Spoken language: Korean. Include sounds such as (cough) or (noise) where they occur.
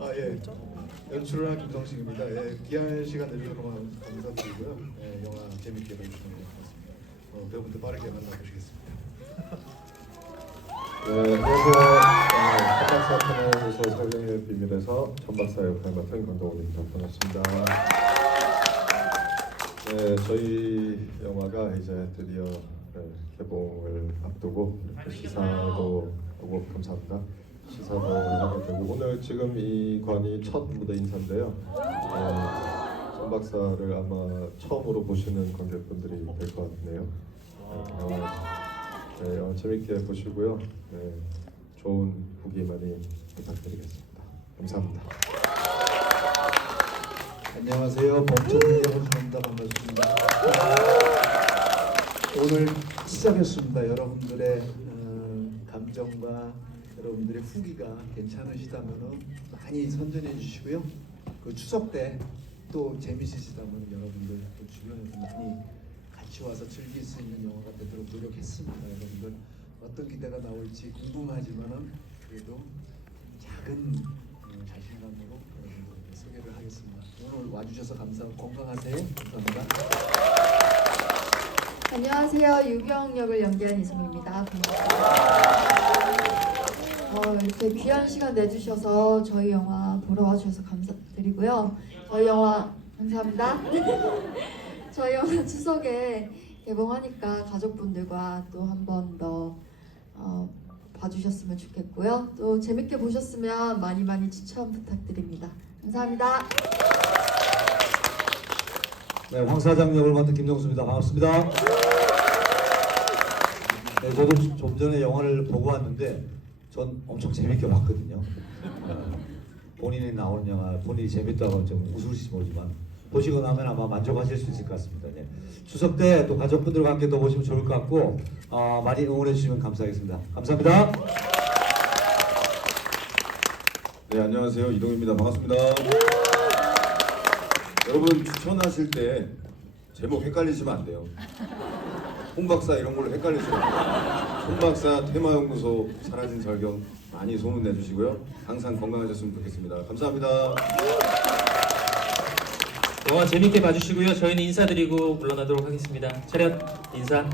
아 예. 연출을 한 김성식입니다. 예, 귀한 시간 내주셔서 너무 감사드리고요. 예, 영화 재밌게 봐주시면 것 같습니다. 어, 배우분들 빠르게 만나보시겠습니다. 네, 안녕하세요. 천박사 터널에서 설명의 비밀에서 천박사 역할 맡은 강동원입니다. 반갑습니다. 네, 저희 영화가 이제 드디어 네, 개봉을 앞두고 시사도 하고 감사합니다. 시사도 하게 되고 오늘 지금 이 관이 첫 무대 인사인데요. 네, 천 박사를 아마 처음으로 보시는 관객분들이 될 것 같네요. 네, 영화 네, 어, 재밌게 보시고요. 네, 좋은 후기 많이 부탁드리겠습니다. 감사합니다. 안녕하세요. 범천의 허준입니다. 반갑습니다. 오늘 시작했습니다. 여러분들의 어, 감정과 여러분들의 후기가 괜찮으시다면 많이 선전해 주시고요. 그 추석 때 또 재미있으시다면 여러분들 또 주변에서 많이 같이 와서 즐길 수 있는 영화가 되도록 노력했습니다. 여러분들 어떤 기대가 나올지 궁금하지만은 그래도 작은 어, 자신감으로 여러분들께 소개를 하겠습니다. 오늘 와주셔서 감사하고 건강하세요. 감사합니다. 안녕하세요. 유경 역을 연기한 이승입니다. 반갑습니다. 어, 이렇게 귀한 시간 내주셔서 저희 영화 보러 와주셔서 감사드리고요. 저희 영화 감사합니다. (laughs) 저희 영화 추석에 개봉하니까 가족분들과 또 한 번더 어, 봐주셨으면 좋겠고요. 또 재밌게 보셨으면 많이 많이 추천 부탁드립니다. 감사합니다. 네, 황 사장 역을 맡은 김정수입니다. 반갑습니다. 네, 저도 좀 전에 영화를 보고 왔는데 전 엄청 재밌게 봤거든요. 어, 본인이 나오는 영화, 본인이 재밌다고 좀 웃으실지 모르지만 보시고 나면 아마 만족하실 수 있을 것 같습니다. 네. 추석 때 또 가족분들과 함께 또 보시면 좋을 것 같고 어, 많이 응원해 주시면 감사하겠습니다. 감사합니다. 네 안녕하세요 이동입니다 반갑습니다 여러분 추천하실 때 제목 헷갈리시면 안 돼요 홍 박사 이런 걸로 헷갈리시면 안돼요 홍 박사 테마연구소 사라진 절경 많이 소문 내 주시고요 항상 건강하셨으면 좋겠습니다 감사합니다 영화 재밌게 봐주시고요. 저희는 인사드리고 물러나도록 하겠습니다. 차렷 인사.